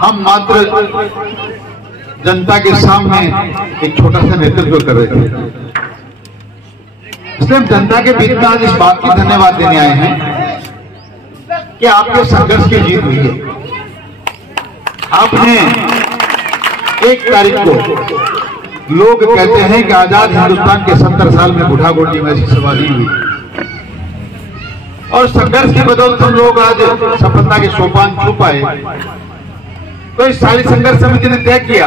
हम मात्र जनता के सामने एक छोटा सा नेतृत्व कर रहे थे, इसलिए हम जनता के बीच में आज इस बात की धन्यवाद देने आए हैं कि आपके संघर्ष की जीत हुई है। आपने 1 तारीख को, लोग कहते हैं कि आजाद हिंदुस्तान के 70 साल में बुढ़ागोटी में ऐसी सवारी हुई, और संघर्ष की बदौलत हम लोग आज सफलता के सोपान छू पाए। तो इस सारी संघर्ष समिति ने तय किया,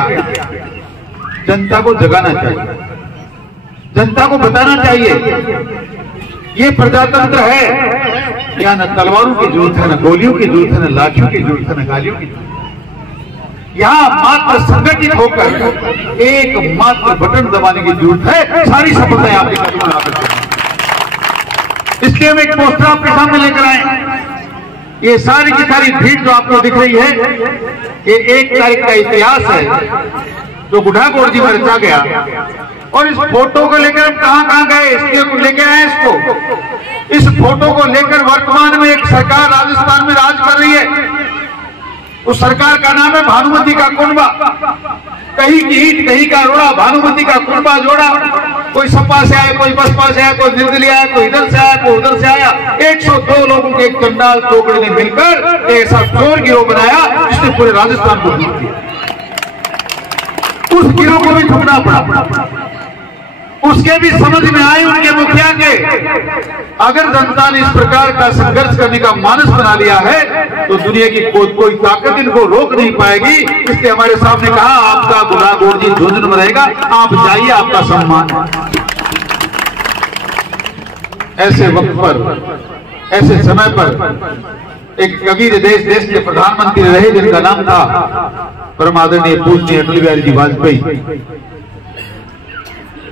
जनता को जगाना चाहिए, जनता को बताना चाहिए ये प्रजातंत्र है, यहाँ न तलवारों की जरूरत है, न गोलियों की जरूरत है, न लाठियों की जरूरत है, न गालियों की जरूरत है। यहाँ मात्र संगठित होकर एक मात्र बटन दबाने की जरूरत है, सारी सफलताएं आपके कदमों में आकर। इसलिए हम एक पोस्टर आपके सामने लेकर आए। ये सारी की सारी भीड़ जो आपको दिख रही है, ये 1 तारीख का इतिहास है जो बुढ़ागोड़ जी में रचा गया। और इस फोटो को लेकर हम कहां गए, इसलिए लेके आए इसको। इस फोटो को लेकर वर्तमान में एक सरकार राजस्थान में राज कर रही है। उस सरकार का नाम है भानुमति का कुनबा। कहीं की ईंट कहीं का रोड़ा, भानुमति का कुनबा जोड़ा। कोई सपा से आया, कोई बसपा से आया, कोई निर्दलीय आया, कोई इधर से आया, कोई उधर से आया। 102 लोगों के एक चंडाल टोकरे ने मिलकर ऐसा चोर गिरोह बनाया जिसने पूरे राजस्थान को लूट दिया। उस गिरोह को भी ठुकना पड़ा। उसके भी समझ में आई उनके मुखिया के, अगर जनता ने इस प्रकार का संघर्ष करने का मानस बना लिया है तो दुनिया की कोई ताकत इनको रोक नहीं पाएगी। इसलिए हमारे सामने कहा, आपका बुढ़ागोड़ जी झुंझुनू में रहेगा, आप जाइए, आपका सम्मान। ऐसे वक्त पर, ऐसे समय पर एक कबीर देश के प्रधानमंत्री रहे जिनका नाम था परम आदरणीय पूज्य अटल बिहारी जी वाजपेयी।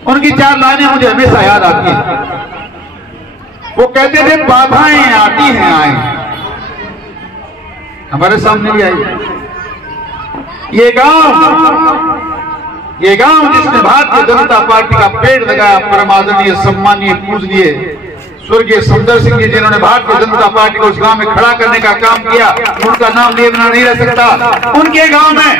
उनकी 4 लाइनें मुझे हमेशा याद आती हैं। वो कहते थे, बाधाएं आती हैं आए, हमारे सामने भी आई। ये गांव जिसने भारतीय जनता पार्टी का पेड़ लगाया, परम आदरणीय सम्मानीय पूजनीय स्वर्गीय समदर सिंह जी, जिन्होंने भारतीय जनता पार्टी को उस गांव में खड़ा करने का काम किया, उनका नाम लिए बिना नहीं रह सकता। उनके गांव में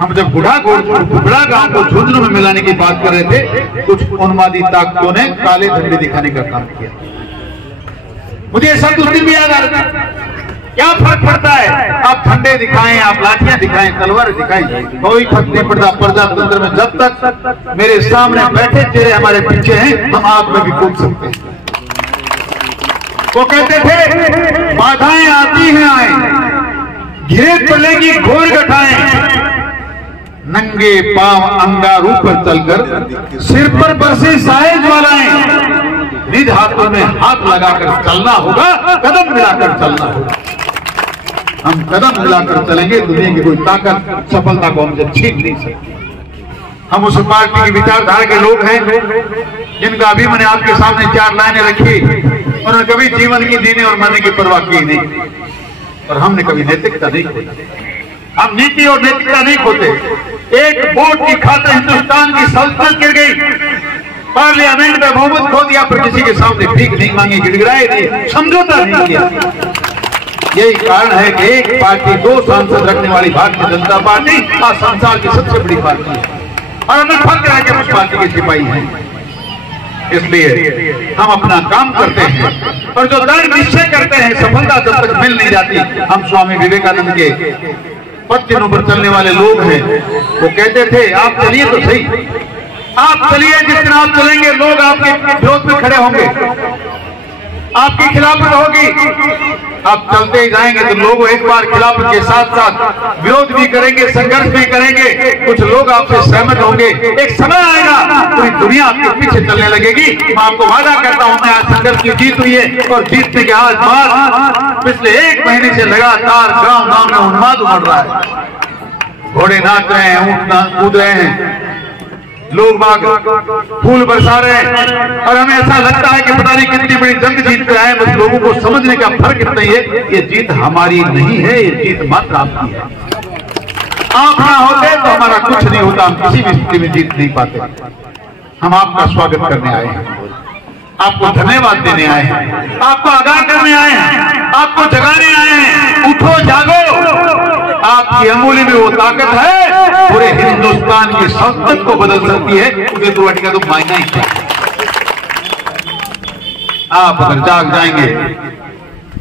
हम जब बुढ़ा गांव को झुंझुनू में मिलाने की बात कर रहे थे, कुछ उन्मादी ताकतों ने काले झंडे दिखाने का काम किया। मुझे ये शब्द उस दिन भी याद आ रहा था। क्या फर्क पड़ता है, आप ठंडे दिखाएं, आप लाठियां दिखाएं, तलवार दिखाएं, कोई फर्क नहीं पड़ता। प्रजातंत्र में जब तक मेरे सामने बैठे चेहरे हमारे पीछे हैं, हम आग में भी कूद सकते हैं। वो कहते थे, बाधाएं आती हैं आए, घिरे चलेंगी घोर गठाएं, नंगे पांव अंगारू पर चलकर सिर पर बरसे साए ज्वालाएं, निज हाथों में हाथ लगाकर चलना होगा, कदम मिलाकर चलना होगा। हम कदम मिलाकर चलेंगे, दुनिया की कोई ताकत सफलता को हमसे छीन नहीं सकती। हम उस पार्टी की विचारधारा के लोग हैं जिनका अभी मैंने आपके सामने 4 लाइनें रखी। उन्होंने कभी जीवन की जीने और मरने की परवाह की नहीं, और हमने कभी नैतिकता नहीं खोई। हम नीति और नैतिकता नहीं खोते। एक वोट की खातिर हिंदुस्तान की सल्तनत गिर गई, पार्लियामेंट में बहुमत खो दिया, पर किसी के सामने भीख नहीं मांगी, गिड़गिड़ाए नहीं, समझौता नहीं किया। यही कारण है कि एक पार्टी 2 सांसद रखने वाली भारतीय जनता पार्टी आज संसार की सबसे बड़ी पार्टी है, और हमें फख्र है कि उस पार्टी के सिपाही हैं। इसलिए हम अपना काम करते हैं, और जो दृढ़ निश्चय करते हैं, सफलता जब तक मिल नहीं जाती। हम स्वामी विवेकानंद के पद चिन्हों पर चलने वाले लोग हैं। वो कहते थे, आप चलिए तो सही, आप चलिए, जिस दिन आप चलेंगे लोग आपके विरोध में खड़े होंगे, आपकी खिलाफत होगी। आप चलते ही जाएंगे तो लोग एक बार खिलाफत के साथ साथ विरोध भी करेंगे, संघर्ष भी करेंगे, कुछ लोग आपसे सहमत होंगे। एक समय आएगा पूरी दुनिया आपके पीछे चलने लगेगी। मैं आपको वादा करता हूं, मैं आज संघर्ष की जीत हुई है, और जीतने के आज बाद पिछले 1 महीने से लगातार गांव गांव में उन्माद उमड़ रहा है। घोड़े नाच रहे हैं, ऊंट कूद रहे हैं, लोग बाग फूल बरसा रहे हैं, और हमें ऐसा लगता है कि पता नहीं कितनी बड़ी जंग जीत कर आए। बस लोगों को समझने का फर्क इतना ही है, ये जीत हमारी नहीं है, ये जीत मात्र आपकी है। आप ना होते तो हमारा कुछ नहीं होता, हम किसी भी स्थिति में जीत नहीं पाते। हम आपका स्वागत करने आए हैं, आपको धन्यवाद देने आए हैं, आपको आगाह करने आए हैं, आपको जगाने आए हैं। उठो जागो, आपकी अंगुली में वो ताकत है, पूरे हिंदुस्तान की संसद को बदल सकती है। उदय त्रिपाठी का तो मायना ही क्या है। आप अगर जाग जाएंगे,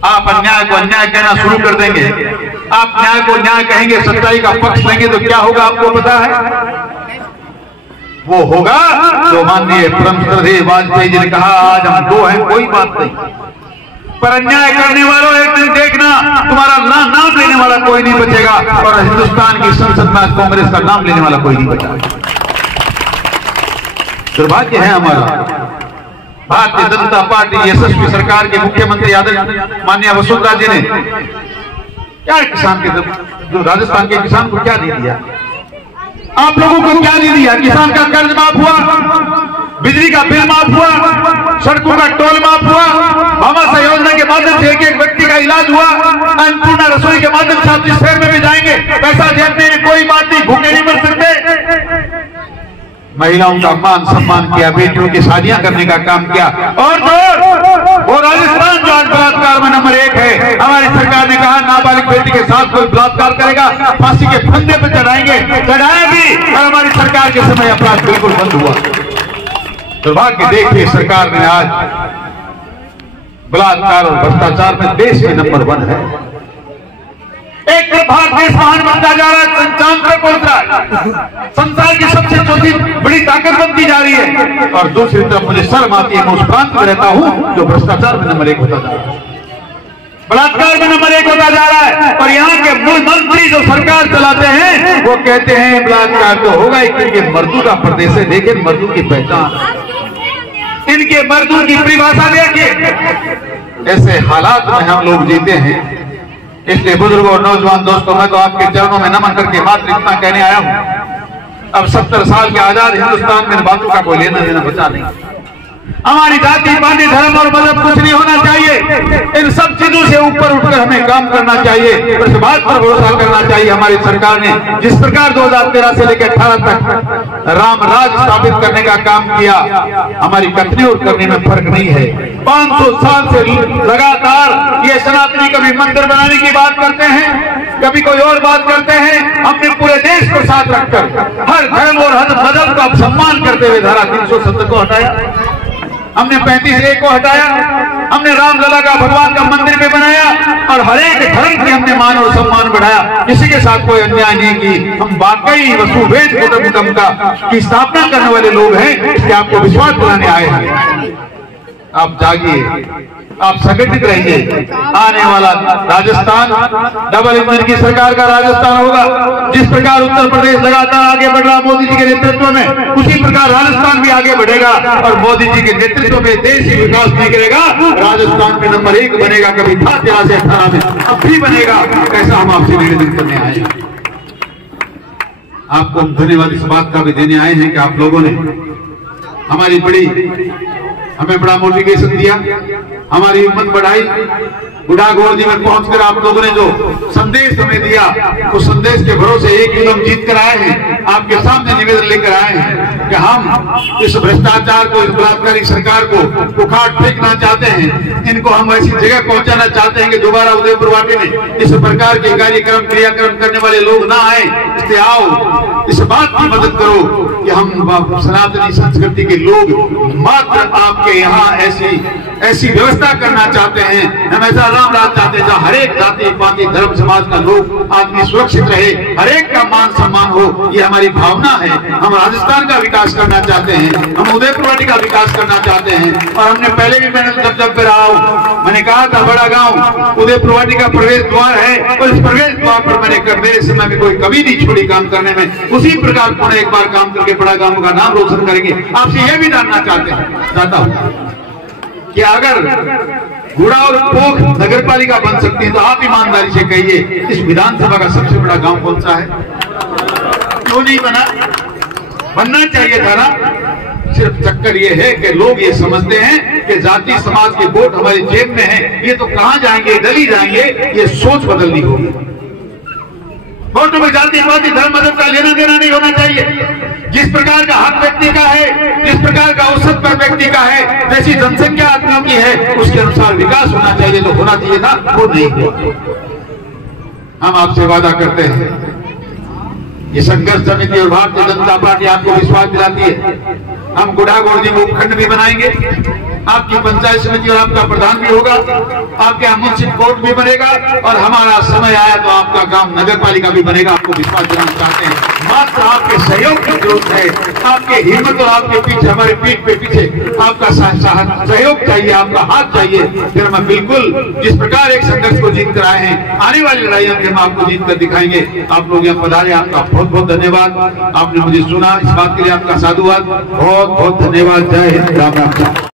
आप अन्याय को अन्याय कहना शुरू कर देंगे, आप न्याय को न्याय कहेंगे, सच्चाई का पक्ष लेंगे, तो क्या होगा आपको पता है? वो होगा जो माननीय परम श्रद्धेय वाजपेयी जी ने कहा, आज हम दो हैं, कोई बात नहीं, पर अन्याय करने वालों एक दिन देखना तुम्हारा नाम लेने वाला कोई नहीं बचेगा, और हिंदुस्तान की संसद में कांग्रेस का नाम लेने वाला कोई नहीं बचा। दुर्भाग्य है हमारा। भारतीय जनता पार्टी यशस्वी सरकार के मुख्यमंत्री माननीय वसुंधरा जी ने क्या किसान के, जो राजस्थान के किसान को क्या दे दिया? आप लोगों को क्या नहीं दिया? किसान का कर्ज माफ हुआ, बिजली का बिल माफ हुआ, सड़कों का टोल माफ हुआ, भामाशाह योजना के माध्यम से एक एक व्यक्ति का इलाज हुआ, अन्नपूर्णा रसोई के माध्यम से आप जिस शहर में भी जाएंगे पैसा जेब में, कोई बात नहीं, भूखे नहीं मर सकते। महिलाओं का मान सम्मान किया, बेटियों की शादियां करने का काम किया, और वो राजस्थान जो आज बलात्कार में नंबर 1 है। हमारी सरकार ने कहा नाबालिग बेटी के साथ कोई बलात्कार करेगा फांसी के फंदे पर चढ़ाएंगे, चढ़ाया भी, और हमारी सरकार के समय अपराध बिल्कुल बंद हुआ। दुर्भाग्य देखिए, सरकार ने आज बलात्कार और भ्रष्टाचार में देश में नंबर 1 है। एक तरफ भारत देश महान बनता जा रहा है, चांद पर पहुंच रहा है, संसार की सबसे चौथी बड़ी ताकत बनती जा रही है, और दूसरी तरफ मुझे शर्म आती है, मैं उस प्रांत में रहता हूं जो भ्रष्टाचार में नंबर 1 होता जा रहा है, बलात्कार में नंबर 1 होता जा रहा है, और यहाँ के मूल मंत्री जो सरकार चलाते हैं वो कहते हैं बलात्कार तो होगा ही, क्योंकि मर्दू का प्रदेश है। देखिए मर्दू की पहचान, इनके मर्दू की परिभाषा देखिए। ऐसे हालात में हम लोग जीते हैं। इसलिए बुजुर्गों और नौजवान दोस्तों, मैं तो आपके चरणों में नमन करके मात्र इतना कहने आया हूं, अब 70 साल के आजाद हिंदुस्तान में बातों का कोई लेना देना बचा नहीं। हमारी जाति पाति धर्म और मजहब कुछ नहीं होना चाहिए। इन सब चीजों से ऊपर उठकर हमें काम करना चाहिए, इस बात पर भरोसा करना चाहिए। हमारी सरकार ने जिस प्रकार 2013 से लेकर 18 तक राम राज स्थापित करने का काम किया, हमारी कथनी और करने में फर्क नहीं है। 500 साल से लगातार ये सनातनी कभी मंदिर बनाने की बात करते हैं, कभी कोई और बात करते हैं। हमने पूरे देश को साथ रखकर हर धर्म और हर मजहब का सम्मान करते हुए धारा 370 को हटाया, हमने 35A को हटाया, हमने रामलला का भगवान का मंदिर भी बनाया, और हर एक धर्म के हमने मान और सम्मान बढ़ाया, किसी के साथ कोई अन्याय नहीं की। हम वाकई वसुवेद कुटुंबकम की स्थापना करने वाले लोग हैं, इसलिए आपको विश्वास दिलाने आए हैं। आप जागिए, आप संगठित रहिए। आने वाला राजस्थान डबल इंजन की सरकार का राजस्थान होगा। जिस प्रकार उत्तर प्रदेश लगातार आगे बढ़ रहा मोदी जी के नेतृत्व में, उसी प्रकार राजस्थान भी आगे बढ़ेगा, और मोदी जी के नेतृत्व में देश ही विकास नहीं करेगा, राजस्थान में नंबर 1 बनेगा। कभी था 13 से 18 में, अब भी बनेगा। ऐसा हम आपसे निवेदन करने आए हैं। आपको हम धन्यवाद इस बात का भी देने आए हैं कि आप लोगों ने हमें बड़ा मोटिवेशन दिया, हमारी हिम्मत बढ़ाई। बुढ़ागोड़ जी में पहुंचकर आप लोगों ने जो संदेश हमें दिया, उस संदेश के भरोसे एक कदम जीत कर आए हैं। आपके सामने निवेदन लेकर आए हैं कि हम इस भ्रष्टाचार को, इस बलात्कारी सरकार को उखाड़ फेंकना चाहते हैं। इनको हम ऐसी जगह पहुंचाना चाहते हैं कि दोबारा उदय त्रिपाठी में इस प्रकार के कार्यक्रम क्रियाक्रम करने वाले लोग ना आए। इसलिए आओ, इस बात की मदद करो कि हम सनातनी संस्कृति के लोग मात्र आपके यहाँ ऐसी व्यवस्था करना चाहते हैं। हम ऐसा राम राज चाहते हैं जहाँ हर एक जाति पाति धर्म समाज का लोग आदमी सुरक्षित रहे, हर एक का मान सम्मान हो। ये हमारी भावना है। हम राजस्थान का विकास करना चाहते हैं, हम उदय त्रिपाठी का विकास करना चाहते हैं। और हमने पहले भी मैंने जब रहा हूँ, मैंने कहा था बड़ा गांव उदय त्रिपाठी का प्रवेश द्वार है, और इस प्रवेश द्वार पर मेरे समय में कोई कभी नहीं छोड़ी काम करने में। उसी प्रकार पुनः एक बार काम करके बड़ा गांव का नाम रोशन करेंगे। आपसे यह भी जानना चाहता हूँ कि अगर गुड़ा और पोख नगर पालिका बन सकती है, तो आप ईमानदारी से कहिए इस विधानसभा का सबसे बड़ा गांव कौन सा है? क्यों नहीं बना? बनना चाहिए था ना। सिर्फ चक्कर ये है कि लोग ये समझते हैं कि जाति समाज के वोट हमारी जेब में है, ये तो कहां जाएंगे, गली जाएंगे। ये सोच बदलनी होगी। वोटों में जाति पाति धर्म मजहब का लेना देना नहीं होना चाहिए। जिस प्रकार का हक व्यक्ति का है, जिस प्रकार का औसत पर व्यक्ति का है, जैसी जनसंख्या आदमियों की है, उसके अनुसार विकास होना चाहिए। जो होना चाहिए था वो नहीं हुआ। हम आपसे वादा करते हैं, ये संघर्ष समिति और भारतीय जनता पार्टी आपको विश्वास दिलाती है, हम गुढ़ागोड़ को उपखंड भी बनाएंगे, आपकी पंचायत समिति और आपका प्रधान भी होगा, आपके यहाँ मुंसिफ कोर्ट भी बनेगा, और हमारा समय आया तो आपका गांव नगर पालिका भी बनेगा। आपको विश्वास दिलाना चाहते हैं, मात्र आपके सहयोग की जरूरत है, आपके हिम्मत और आपके पीछे, हमारे पीठ पे पीछे आपका सहयोग चाहिए, आपका हाथ चाहिए। फिर हम बिल्कुल जिस प्रकार एक संघर्ष को जीत कर आए हैं, आने वाली लड़ाइयों में हम आपको जीत कर दिखाएंगे। आप लोग यहाँ पधारे, आपका बहुत बहुत धन्यवाद। आपने मुझे सुना, इस बात के लिए आपका साधुवाद, बहुत बहुत धन्यवाद। जय हिंद, राम राम।